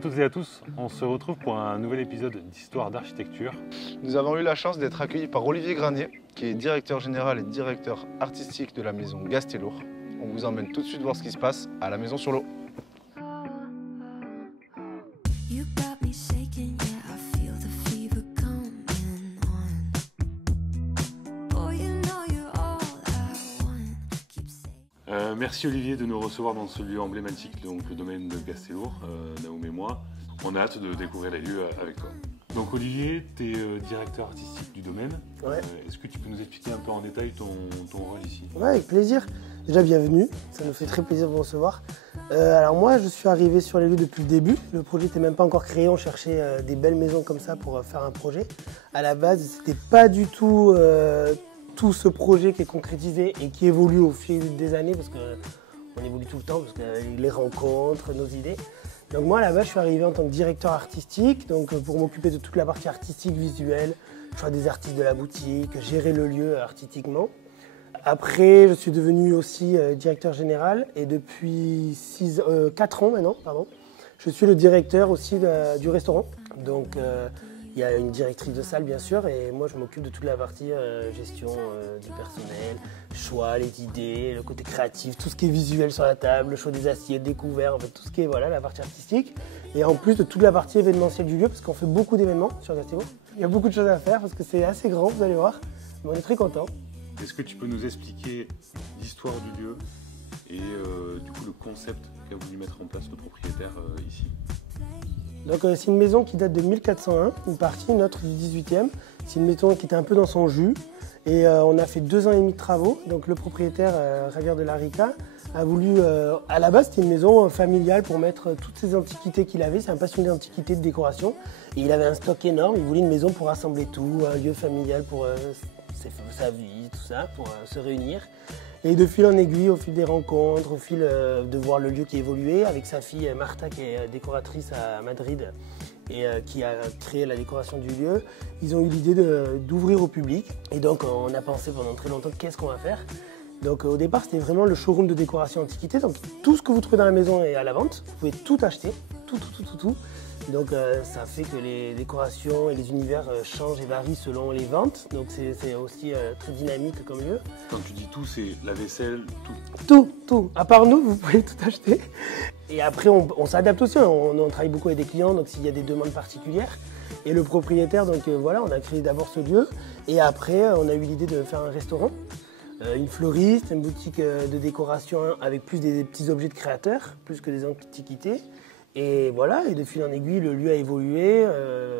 à toutes et à tous, on se retrouve pour un nouvel épisode d'Histoire d'architecture. Nous avons eu la chance d'être accueillis par Olivier Granier, qui est directeur général et directeur artistique de la maison Gastello. On vous emmène tout de suite voir ce qui se passe à la maison sur l'eau. Merci Olivier de nous recevoir dans ce lieu emblématique, donc le domaine de Gastello, Naoum et moi. On a hâte de découvrir les lieux avec toi. Donc Olivier, tu es directeur artistique du domaine. Ouais. Est-ce que tu peux nous expliquer un peu en détail ton rôle ici? Ouais, avec plaisir. Déjà bienvenue, ça nous fait très plaisir de vous recevoir. Alors moi, je suis arrivé sur les lieux depuis le début. Le projet n'était même pas encore créé, on cherchait des belles maisons comme ça pour faire un projet. À la base, c'était pas du tout tout ce projet qui est concrétisé et qui évolue au fil des années, parce qu'on évolue tout le temps, parce que les rencontres, nos idées. Donc moi, à la base, je suis arrivé en tant que directeur artistique, donc pour m'occuper de toute la partie artistique, visuelle, choix des artistes de la boutique, gérer le lieu artistiquement. Après, je suis devenu aussi directeur général, et depuis 4 ans maintenant, je suis le directeur aussi du restaurant. Donc il y a une directrice de salle bien sûr, et moi je m'occupe de toute la partie gestion du personnel, choix, les idées, le côté créatif, tout ce qui est visuel sur la table, le choix des assiettes, des couverts, en fait tout ce qui est la partie artistique. Et en plus de toute la partie événementielle du lieu, parce qu'on fait beaucoup d'événements sur Gastello. Il y a beaucoup de choses à faire parce que c'est assez grand, vous allez voir, mais on est très contents. Est-ce que tu peux nous expliquer l'histoire du lieu et du coup le concept qu'a voulu mettre en place le propriétaire ici? Donc c'est une maison qui date de 1401, une partie, une autre du 18e. C'est une maison qui était un peu dans son jus, et on a fait 2 ans et demi de travaux. Donc le propriétaire, Javier de la Rica, a voulu, à la base c'était une maison familiale pour mettre toutes ces antiquités qu'il avait. C'est un passionné d'antiquités, de décoration, et il avait un stock énorme. Il voulait une maison pour rassembler tout, un lieu familial pour sa vie, tout ça, pour se réunir. Et de fil en aiguille, au fil des rencontres, au fil de voir le lieu qui évoluait, avec sa fille Martha qui est décoratrice à Madrid et qui a créé la décoration du lieu, ils ont eu l'idée d'ouvrir au public. Et donc on a pensé pendant très longtemps qu'est-ce qu'on va faire. Donc au départ c'était vraiment le showroom de décoration antiquité, donc tout ce que vous trouvez dans la maison est à la vente, vous pouvez tout acheter, tout. Donc ça fait que les décorations et les univers changent et varient selon les ventes, donc c'est aussi très dynamique comme lieu. Quand tu dis tout, c'est la vaisselle, tout? Tout. À part nous, vous pouvez tout acheter. Et après on s'adapte aussi, on travaille beaucoup avec des clients, donc s'il y a des demandes particulières. Et le propriétaire, donc voilà, on a créé d'abord ce lieu, et après on a eu l'idée de faire un restaurant. Une fleuriste, une boutique de décoration avec plus des petits objets de créateurs, plus que des antiquités. Et voilà, et de fil en aiguille, le lieu a évolué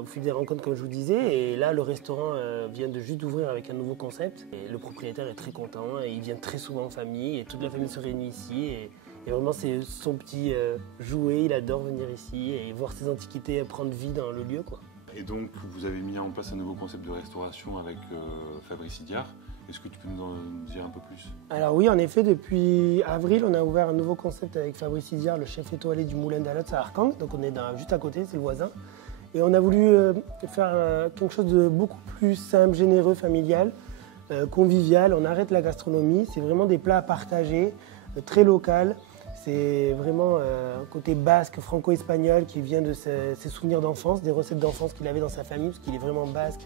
au fil des rencontres, comme je vous disais. Et là, le restaurant vient de juste d'ouvrir avec un nouveau concept. Et le propriétaire est très content, et il vient très souvent en famille, et toute la famille se réunit ici. Et vraiment, c'est son petit jouet, il adore venir ici et voir ses antiquités prendre vie dans le lieu, quoi. Et donc, vous avez mis en place un nouveau concept de restauration avec Fabrice Idiard. Est-ce que tu peux nous en dire un peu plus? Alors oui, en effet, depuis avril, on a ouvert un nouveau concept avec Fabrice Idiard, le chef étoilé du Moulin d'Alotz à Arcang. Donc on est juste à côté, c'est le voisin. Et on a voulu faire quelque chose de beaucoup plus simple, généreux, familial, convivial. On arrête la gastronomie, c'est vraiment des plats à partager, très local. C'est vraiment un côté basque, franco-espagnol qui vient de ses souvenirs d'enfance, des recettes d'enfance qu'il avait dans sa famille, parce qu'il est vraiment basque,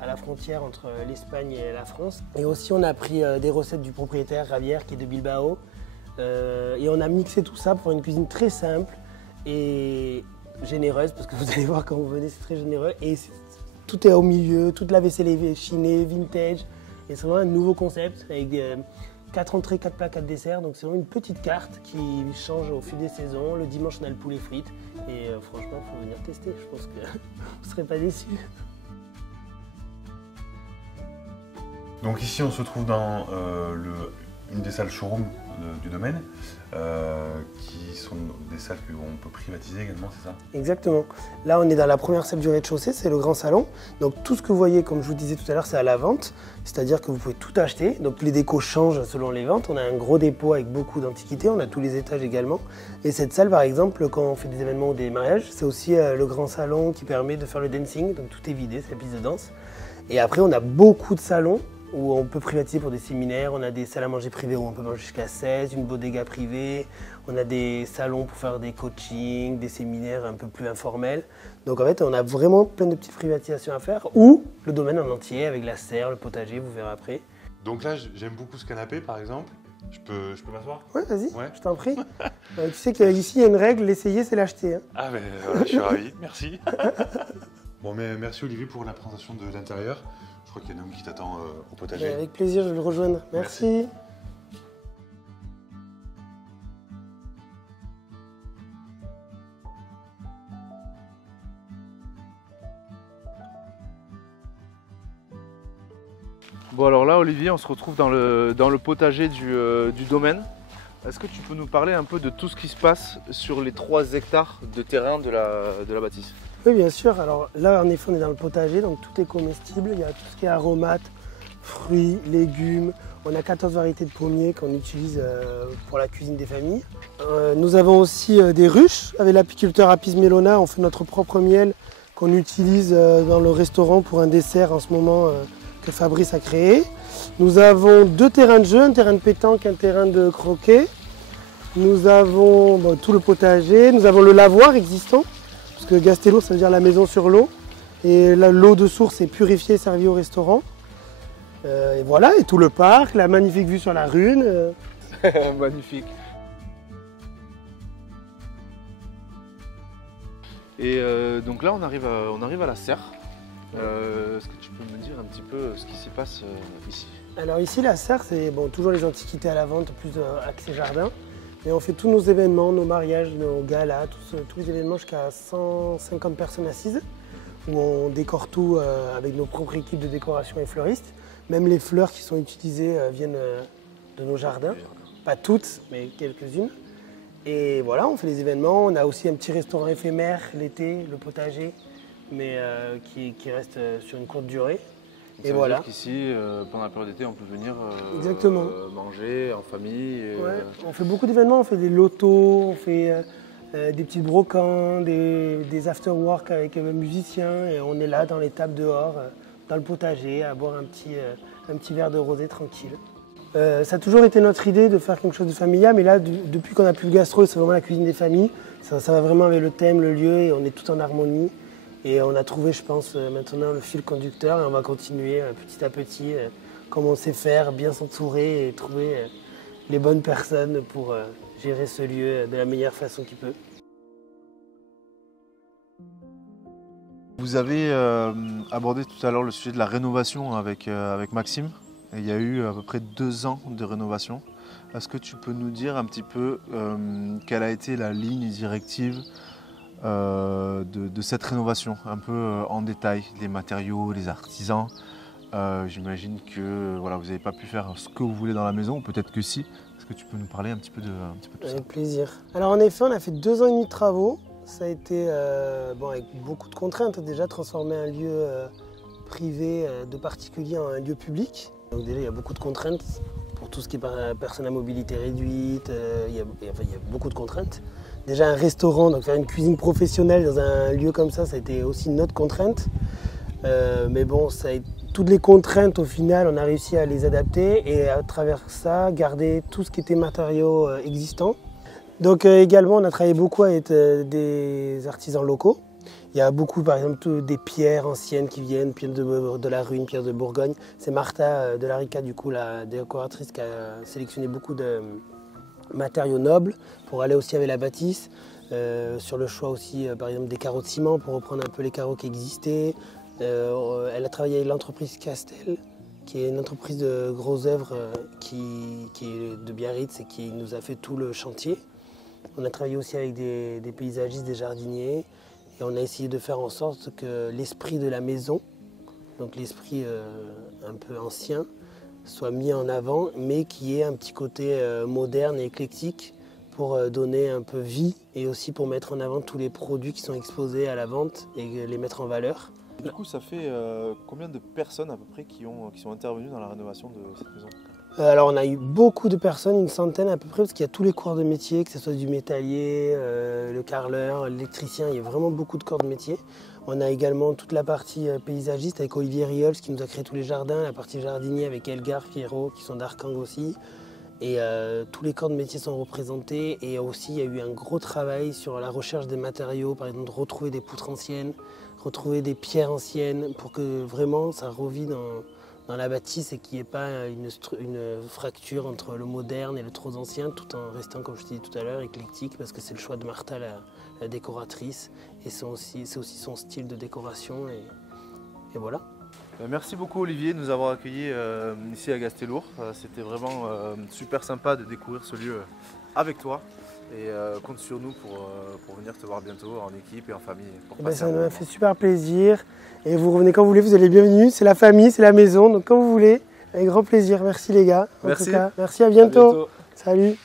à la frontière entre l'Espagne et la France. Et aussi on a pris des recettes du propriétaire Javier qui est de Bilbao, et on a mixé tout ça pour une cuisine très simple et généreuse, parce que vous allez voir quand vous venez, c'est très généreux. Et tout est au milieu, toute la vaisselle est chinée, vintage, et c'est vraiment un nouveau concept avec 4 entrées, 4 plats, 4 desserts, donc c'est vraiment une petite carte qui change au fil des saisons. Le dimanche on a le poulet frites, et franchement il faut venir tester, je pense que vous ne serez pas déçus. Donc ici on se trouve dans une des salles showroom du domaine, qui sont des salles qu'on peut privatiser également, c'est ça? Exactement. Là on est dans la première salle du rez-de-chaussée, c'est le grand salon. Donc tout ce que vous voyez, comme je vous disais tout à l'heure, c'est à la vente, c'est-à-dire que vous pouvez tout acheter. Donc les décos changent selon les ventes. On a un gros dépôt avec beaucoup d'antiquités, on a tous les étages également. Et cette salle par exemple, quand on fait des événements ou des mariages, c'est aussi le grand salon qui permet de faire le dancing, donc tout est vidé, c'est la piste de danse. Et après on a beaucoup de salons où on peut privatiser pour des séminaires. On a des salles à manger privées où on peut manger jusqu'à 16, une bodega privée. On a des salons pour faire des coachings, des séminaires un peu plus informels. Donc en fait, on a vraiment plein de petites privatisations à faire. Ou le domaine en entier avec la serre, le potager, vous verrez après. Donc là, j'aime beaucoup ce canapé, par exemple. Je peux m'asseoir? Ouais, vas-y, Ouais. je t'en prie. Tu sais qu'ici, il y a une règle, l'essayer, c'est l'acheter. Hein. Ah ben voilà, je suis ravi, merci. Bon, mais merci Olivier pour la présentation de l'intérieur. Je crois qu'il y a un homme qui t'attend au potager. Avec plaisir, je vais le rejoindre. Merci. Bon alors là Olivier, on se retrouve dans le potager du domaine. Est-ce que tu peux nous parler un peu de tout ce qui se passe sur les 3 hectares de terrain de la bâtisse? Oui, bien sûr. Alors là, en effet, on est dans le potager, donc tout est comestible. Il y a tout ce qui est aromates, fruits, légumes. On a 14 variétés de pommiers qu'on utilise pour la cuisine des familles. Nous avons aussi des ruches. Avec l'apiculteur Apis Mellona, on fait notre propre miel qu'on utilise dans le restaurant pour un dessert en ce moment que Fabrice a créé. Nous avons 2 terrains de jeu, un terrain de pétanque, un terrain de croquet. Nous avons tout le potager. Nous avons le lavoir existant, parce que Gastellour, ça veut dire la maison sur l'eau. Et l'eau de source est purifiée et servie au restaurant. Et voilà, et tout le parc, la magnifique vue sur la Rhune. Magnifique. Et donc là, on arrive à la serre. Est-ce que tu peux me dire un petit peu ce qui s'y passe ici? Alors ici, la serre, c'est toujours les antiquités à la vente, plus accès jardin. Et on fait tous nos événements, nos mariages, nos galas, tous les événements jusqu'à 150 personnes assises, où on décore tout avec nos propres équipes de décoration et fleuristes. Même les fleurs qui sont utilisées viennent de nos jardins. Pas toutes, mais quelques-unes. Et voilà, on fait des événements. On a aussi un petit restaurant éphémère l'été, le potager, mais qui reste sur une courte durée. Et voilà. Qu'ici, pendant la période d'été, on peut venir manger en famille. Ouais, on fait beaucoup d'événements. On fait des lotos, on fait des petits brocants, des after-work avec musiciens. Et on est là dans les tables dehors, dans le potager, à boire un petit verre de rosé tranquille. Ça a toujours été notre idée de faire quelque chose de familial, mais là, depuis qu'on a plus le gastro, c'est vraiment la cuisine des familles. Ça va vraiment avec le thème, le lieu, et on est tout en harmonie. Et on a trouvé, je pense, maintenant le fil conducteur, et on va continuer petit à petit, comme on sait faire, bien s'entourer et trouver les bonnes personnes pour gérer ce lieu de la meilleure façon qu'il peut. Vous avez abordé tout à l'heure le sujet de la rénovation avec Maxime. Il y a eu à peu près 2 ans de rénovation. Est-ce que tu peux nous dire un petit peu quelle a été la ligne directive de cette rénovation, un peu en détail, les matériaux, les artisans? J'imagine que voilà, vous n'avez pas pu faire ce que vous voulez dans la maison, ou peut-être que si. Est-ce que tu peux nous parler un petit peu de ça? Avec plaisir. Alors en effet, on a fait 2 ans et demi de travaux. Ça a été avec beaucoup de contraintes. Déjà, transformer un lieu privé de particulier en un lieu public. Donc déjà, il y a beaucoup de contraintes pour tout ce qui est personnes à mobilité réduite. Il y a beaucoup de contraintes. Déjà, un restaurant, donc faire une cuisine professionnelle dans un lieu comme ça a été aussi une autre contrainte. Mais bon, toutes les contraintes, au final, on a réussi à les adapter et à travers ça, garder tout ce qui était matériaux existants. Donc également, on a travaillé beaucoup avec des artisans locaux. Il y a beaucoup, par exemple, des pierres anciennes qui viennent, pierres de la Rhune, pierres de Bourgogne. C'est Martha de Larica, du coup, la décoratrice, qui a sélectionné beaucoup de matériaux nobles pour aller aussi avec la bâtisse. Sur le choix aussi, par exemple, des carreaux de ciment pour reprendre un peu les carreaux qui existaient. Elle a travaillé avec l'entreprise Castel, qui est une entreprise de gros œuvres qui est de Biarritz et qui nous a fait tout le chantier. On a travaillé aussi avec des paysagistes, des jardiniers, et on a essayé de faire en sorte que l'esprit de la maison, donc l'esprit un peu ancien, soit mis en avant, mais qui ait un petit côté moderne et éclectique pour donner un peu vie et aussi pour mettre en avant tous les produits qui sont exposés à la vente et les mettre en valeur. Du coup, ça fait combien de personnes à peu près qui sont intervenues dans la rénovation de cette maison? Alors on a eu beaucoup de personnes, une centaine à peu près, parce qu'il y a tous les corps de métier, que ce soit du métallier, le carreleur, l'électricien, il y a vraiment beaucoup de corps de métier. On a également toute la partie paysagiste avec Olivier Riols qui nous a créé tous les jardins, la partie jardinier avec Elgar, Pierrot qui sont d'Arkang aussi. Et tous les corps de métier sont représentés. Et aussi, il y a eu un gros travail sur la recherche des matériaux, par exemple, de retrouver des poutres anciennes, retrouver des pierres anciennes pour que vraiment ça revit dans la bâtisse et qu'il n'y ait pas une fracture entre le moderne et le trop ancien, tout en restant, comme je te disais tout à l'heure, éclectique, parce que c'est le choix de Martha, la décoratrice, et c'est aussi son style de décoration, et voilà. Merci beaucoup Olivier de nous avoir accueillis ici à Gastelour. C'était vraiment super sympa de découvrir ce lieu avec toi. Et compte sur nous pour venir te voir bientôt en équipe et en famille. Ça m'a fait super plaisir. Et vous revenez quand vous voulez, vous êtes les bienvenus. C'est la famille, c'est la maison, donc quand vous voulez, avec grand plaisir. Merci les gars. En tout cas, merci, à bientôt. Salut.